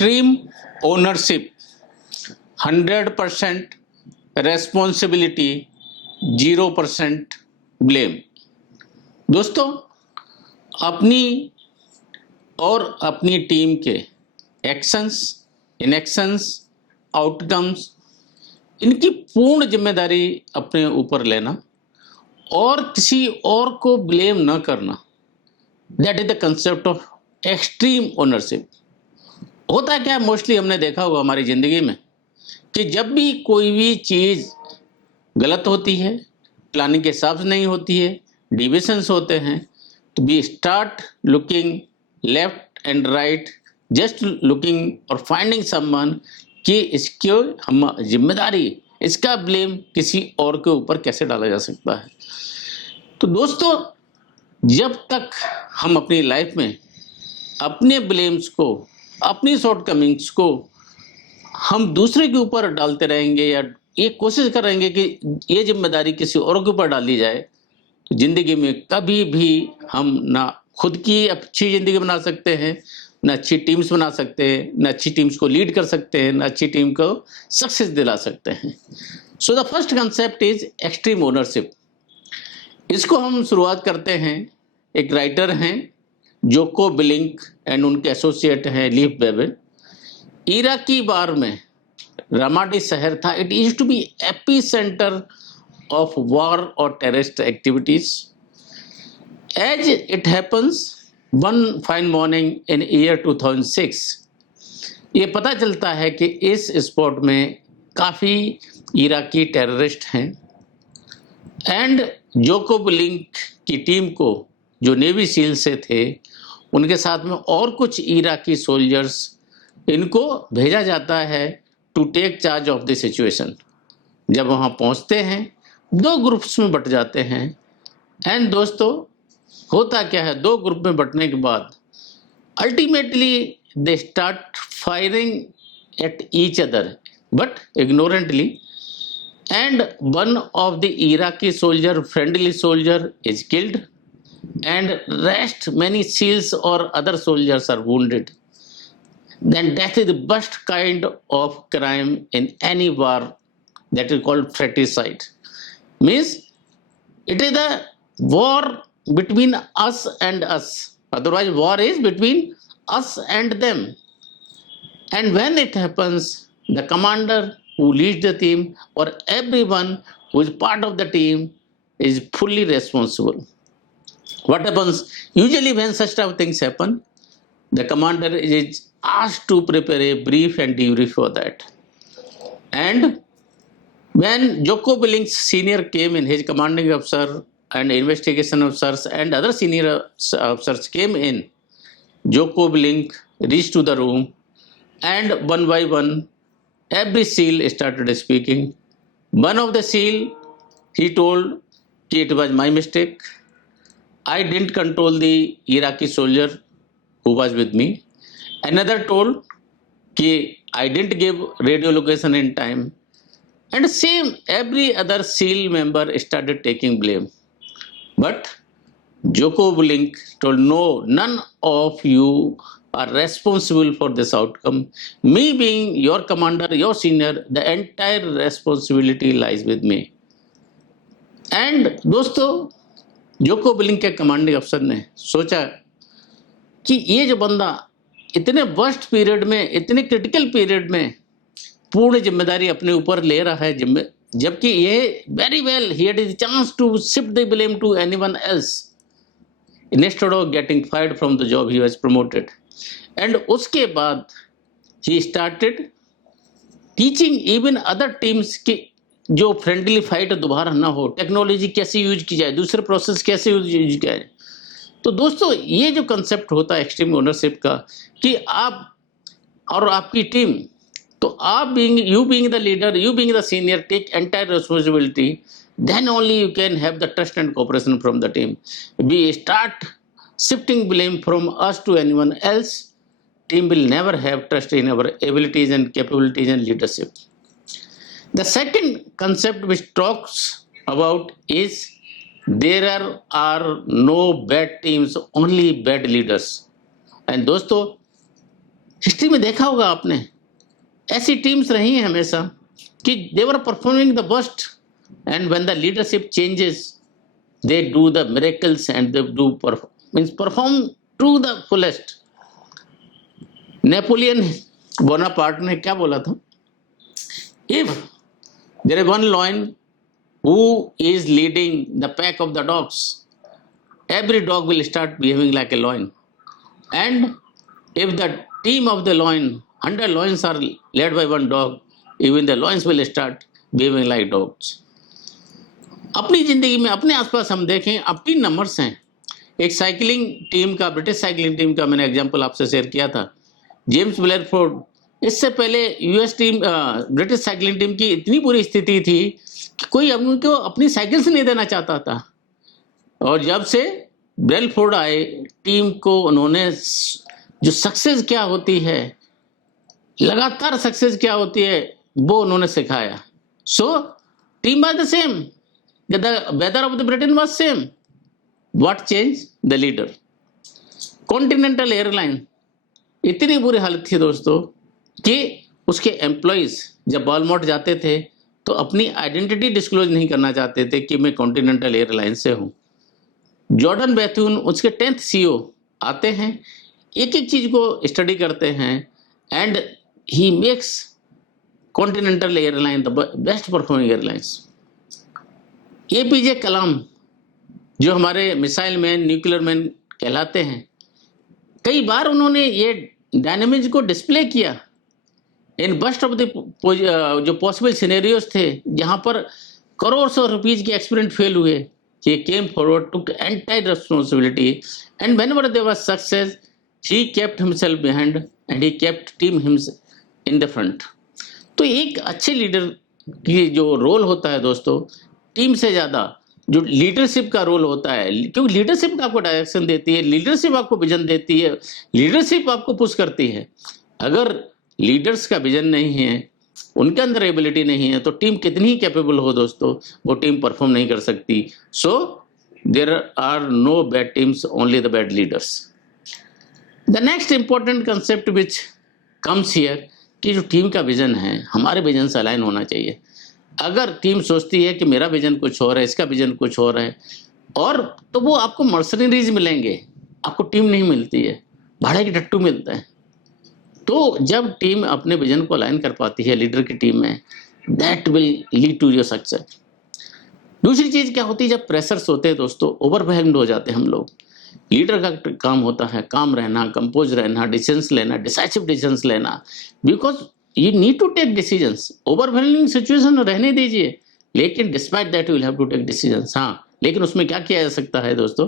extreme ownership, 100% responsibility, 0% blame। दोस्तों, अपनी और अपनी टीम के एक्शंस, इनएक्शंस, आउटकम्स, इनकी पूर्ण जिम्मेदारी अपने ऊपर लेना और किसी और को ब्लेम न करना, that is the concept of extreme ownership. होता क्या है, मोस्टली हमने देखा होगा हमारी ज़िंदगी में कि जब भी कोई भी चीज़ गलत होती है, प्लानिंग के हिसाब से नहीं होती है, डिविजन्स होते हैं, तो we start looking left and right, just looking और फाइंडिंग समवन कि इसकी हम जिम्मेदारी, इसका ब्लेम किसी और के ऊपर कैसे डाला जा सकता है। तो दोस्तों, जब तक हम अपनी लाइफ में अपने ब्लेम्स को, अपनी शॉर्टकमिंग्स को हम दूसरे के ऊपर डालते रहेंगे या ये कोशिश करेंगे कि ये जिम्मेदारी किसी और के ऊपर डाली जाए, तो ज़िंदगी में कभी भी हम ना खुद की अच्छी ज़िंदगी बना सकते हैं, ना अच्छी टीम्स बना सकते हैं, ना अच्छी टीम्स को लीड कर सकते हैं, ना अच्छी टीम को सक्सेस दिला सकते हैं। So the first concept is extreme ownership. इसको हम शुरुआत करते हैं, एक राइटर हैं जोको बिलिंक एंड उनके एसोसिएट हैं लीफ बेबन। इराकी वार में रामाडी शहर था, it used to be epicentre of war और terrorist activities. As it happens, one fine morning in year 2006 ये पता चलता है कि इस स्पॉट में काफ़ी इराकी टेररिस्ट हैं एंड जोको बिलिंक की टीम को, जो नेवी सील से थे, उनके साथ में और कुछ इराकी सोल्जर्स, इनको भेजा जाता है to take charge of the situation. जब वहाँ पहुँचते हैं, दो ग्रुप्स में बट जाते हैं एंड दोस्तों, होता क्या है, दो ग्रुप में बंटने के बाद ultimately they start firing at each other but ignorantly, and one of the Iraqi soldier, friendly soldier, is killed and rest many SEALs or other soldiers are wounded. Then death is the worst kind of crime in any war, that is called fratricide. Means it is a war between us and us. Otherwise war is between us and them. And when it happens, the commander who leads the team or everyone who is part of the team is fully responsible. What happens? Usually when such type of things happen, the commander is asked to prepare a brief and debrief for that. And when Joko Billink's senior came in, his commanding officer and investigation officers and other senior officers came in, Joko Billink reached to the room and one by one every SEAL started speaking. One of the SEAL, he told that it was my mistake. I didn't control the Iraqi soldier who was with me. Another told that I didn't give radio location in time. And same, every other SEAL member started taking blame. But Joko Billink told, no, none of you are responsible for this outcome. Me being your commander, your senior, the entire responsibility lies with me. And दोस्तों, जोको बिलिंक के commanding अफसर ने सोचा कि ये जो बंदा इतने वर्स्ट पीरियड में, इतने क्रिटिकल पीरियड में पूर्ण जिम्मेदारी अपने ऊपर ले रहा है, जबकि ये very well he had the chance to shift the blame to anyone else, instead of getting fired from the job, he was promoted. And उसके बाद he started teaching even other teams कि जो फ्रेंडली फाइट दोबारा ना हो, technology कैसे use की जाए, दूसरे प्रोसेस कैसे यूज की जाए। तो दोस्तों, ये जो कंसेप्ट होता है एक्सट्रीम ओनरशिप का, कि आप और आपकी टीम, तो आप being the leader, you being the senior, take entire responsibility, then only you can have the trust and cooperation from the team. We start shifting blame from us to anyone else, team will never have trust in our abilities and capabilities and leadership. The second concept which talks about is there are no bad teams, only bad leaders. And दोस्तों, history में देखा होगा आपने, ऐसी teams रही हैं हमेशा कि they were performing the best, and when the leadership changes they do the miracles and they do perform to the fullest. Napoleon Bonaparte ने क्या बोला था, if there is one lion who is leading the pack of the dogs, every dog will start behaving like a lion, and if the team of the lion, 100 lions are led by one dog, even the lions will start behaving like dogs. अपनी जिंदगी में अपने आसपास हम देखें, अब 3 numbers हैं। एक साइकिलिंग टीम का, ब्रिटिश साइकिलिंग टीम का मैंने एग्जांपल आपसे शेयर किया था, जेम्स ब्लैकफोर्ड। इससे पहले US team, British cycling team की इतनी बुरी स्थिति थी कि कोई उनको अपनी साइकिल से नहीं देना चाहता था, और जब से ब्रेलफोर्ड आए, टीम को उन्होंने जो सक्सेस क्या होती है, लगातार सक्सेस क्या होती है, वो उन्होंने सिखाया। So team was the same, the weather of the Britain was same, what change the leader. Continental airline, इतनी बुरी हालत थी दोस्तों कि उसके एम्प्लॉयज जब बॉलमोट जाते थे तो अपनी आइडेंटिटी डिस्क्लोज नहीं करना चाहते थे कि मैं कॉन्टिनेंटल एयरलाइन से हूँ। जॉर्डन बेथून, उसके 10th CEO आते हैं, एक एक चीज़ को स्टडी करते हैं, and he makes continental airline the best performing airlines. APJ कलाम, जो हमारे मिसाइल मैन, न्यूक्लियर मैन कहलाते हैं, कई बार उन्होंने ये डायनामिज्म को डिस्प्ले किया इन बस्ट ऑफ द जो पॉसिबल सिनेरियोज थे, जहाँ पर करोड़ रुपीज के एक्सपेरिमेंट फेल हुए, he came forward, took entire responsibility, and whenever there was success, he kept himself behind and he kept team in the front. तो एक अच्छे लीडर की जो रोल होता है दोस्तों, टीम से ज़्यादा जो लीडरशिप का रोल होता है, क्योंकि लीडरशिप आपको डायरेक्शन देती है, लीडरशिप आपको विजन देती है, लीडरशिप आपको पुश करती है। अगर लीडर्स का विजन नहीं है, उनके अंदर एबिलिटी नहीं है, तो टीम कितनी ही कैपेबल हो दोस्तों, वो टीम परफॉर्म नहीं कर सकती। So there are no bad teams, only the bad leaders. The next important concept which comes here, कि जो टीम का विजन है, हमारे विजन से अलाइन होना चाहिए। अगर टीम सोचती है कि मेरा विजन कुछ और है, इसका विजन कुछ और है, और तो वो आपको मर्सनरीज मिलेंगे, आपको टीम नहीं मिलती है, भाड़े के टट्टू मिलता है। तो जब टीम अपने विजन को अलाइन कर पाती है लीडर की टीम में, that will lead to your success. दूसरी चीज क्या होती है, जब प्रेशर्स होते हैं दोस्तों, ओवरवेल्म्ड हो जाते हैं हम लोग। लीडर का काम होता है काम रहना, कंपोज रहना, डिसीजंस लेना, डिसाइसिव डिसीजंस लेना, because you need to take decisions. Overwhelming situation रहने दीजिए, लेकिन despite that you will have to take decisions. हाँ, लेकिन उसमें क्या किया जा सकता है दोस्तों,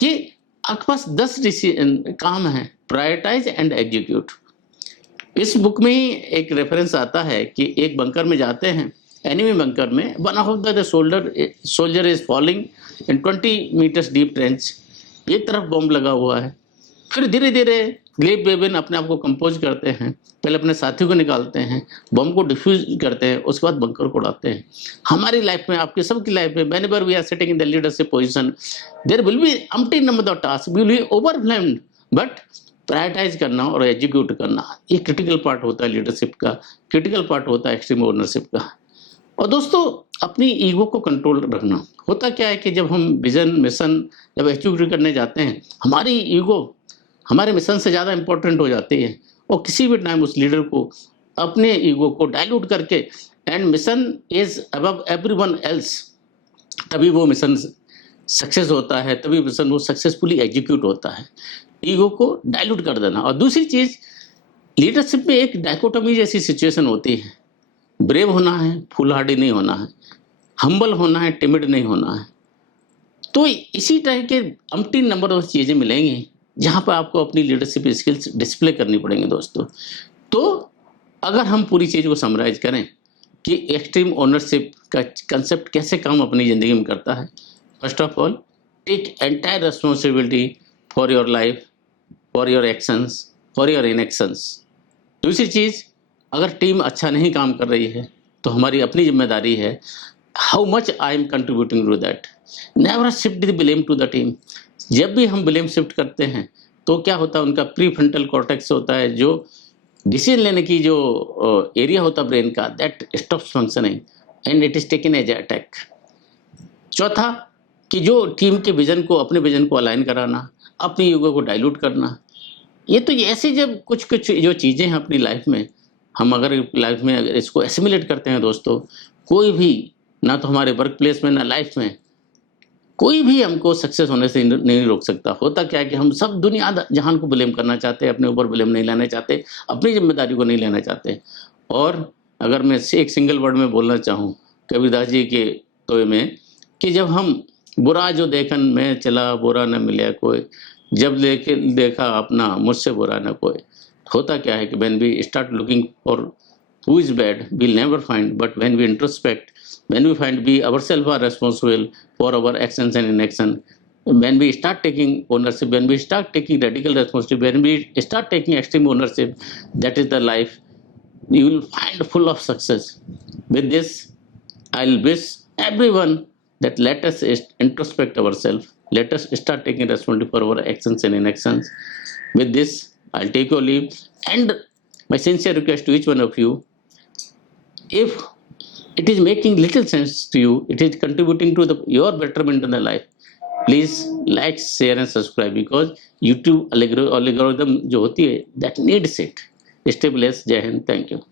कि आपके पास 10 काम है, प्रायोरिटाइज एंड एग्जीक्यूट। इस बुक में ही एक रेफरेंस आता है कि एक बंकर में जाते हैं, एनिमी बंकर में, one of the soldier is falling in 20 metres deep trench, एक तरफ बम लगा हुआ है। फिर धीरे धीरे ग्लेब बेबिन अपने आप को कंपोज करते हैं, पहले अपने साथियों को निकालते हैं, बम को डिफ्यूज करते हैं, उसके बाद बंकर को उड़ाते हैं। हमारी लाइफ में, आपकी सबकी लाइफ में, whenever we are sitting in the leadership position, there will be umpteen number of task, we will be overwhelmed, but prioritise करना और एग्जीक्यूट करना, ये क्रिटिकल पार्ट होता है लीडरशिप का, क्रिटिकल पार्ट होता है एक्सट्रीम ओनरशिप का। और दोस्तों, अपनी ईगो को कंट्रोल रखना। होता क्या है कि जब हम विजन, मिशन जब एग्जीक्यूट करने जाते हैं, हमारी ईगो हमारे मिशन से ज़्यादा इंपॉर्टेंट हो जाती है, और किसी भी टाइम उस लीडर को अपने ईगो को डाइल्यूट करके, and mission is above everyone else, तभी वो मिशन सक्सेस होता है, तभी मिशन वो सक्सेसफुली एग्जीक्यूट होता है। ईगो को डाइल्यूट कर देना। और दूसरी चीज़, लीडरशिप में एक डायकोटोमी जैसी सिचुएशन होती है, ब्रेव होना है, फुलहार्डी नहीं होना है, हम्बल होना है, टिमिड नहीं होना है। तो इसी तरह के अम्प्टी नंबर ऑफ चीज़ें मिलेंगी जहाँ पर आपको अपनी लीडरशिप स्किल्स डिस्प्ले करनी पड़ेंगी दोस्तों। तो अगर हम पूरी चीज़ को समराइज करें कि एक्सट्रीम ओनरशिप का कंसेप्ट कैसे काम अपनी ज़िंदगी में करता है, first of all, take entire responsibility for your life, for your actions, for your inactions. दूसरी चीज़, अगर टीम अच्छा नहीं काम कर रही है तो हमारी अपनी जिम्मेदारी है, how much I am contributing to that. Never shift the blame to the team. जब भी हम ब्लेम शिफ्ट करते हैं तो क्या होता है, उनका प्री फ्रंटल कॉर्टेक्स होता है जो डिसीजन लेने की जो एरिया होता ब्रेन का, that stops functioning and it is taken as attack. चौथा कि जो टीम के विजन को, अपने विजन को अलाइन कराना, अपनी ईगो को डाइल्यूट करना, ये तो ये ऐसे जब कुछ कुछ जो चीज़ें हैं अपनी लाइफ में, हम अगर लाइफ में अगर इसको एसिमुलेट करते हैं दोस्तों, कोई भी, ना तो हमारे वर्क प्लेस में ना लाइफ में, कोई भी हमको सक्सेस होने से नहीं रोक सकता। होता क्या है कि हम सब दुनिया जहान को ब्लेम करना चाहते हैं, अपने ऊपर ब्लेम नहीं लेना चाहते, अपनी जिम्मेदारी को नहीं लेना चाहते। और अगर मैं एक सिंगल वर्ड में बोलना चाहूँ कबीरदास जी के तोय में, कि जब हम बुरा जो देखन में चला बुरा न मिले कोई, जब देखा अपना मुझसे बुरा न कोई। होता क्या है कि when we start looking for who is bad, we'll never find, but when we introspect, when we find we ourselves are responsible for our actions and inaction, when we start taking ownership, when we start taking radical responsibility, when we start taking extreme ownership, that is the life you will find full of success. With this, I'll wish everyone that let us introspect ourselves, let us start taking responsibility for our actions and inactions. With this, I'll take your leave, and my sincere request to each one of you, if it is making little sense to you, it is contributing to your betterment in the life, please like, share and subscribe, because YouTube algorithm जो होती है, that needs it. Stay blessed. Jai Hind. Thank you.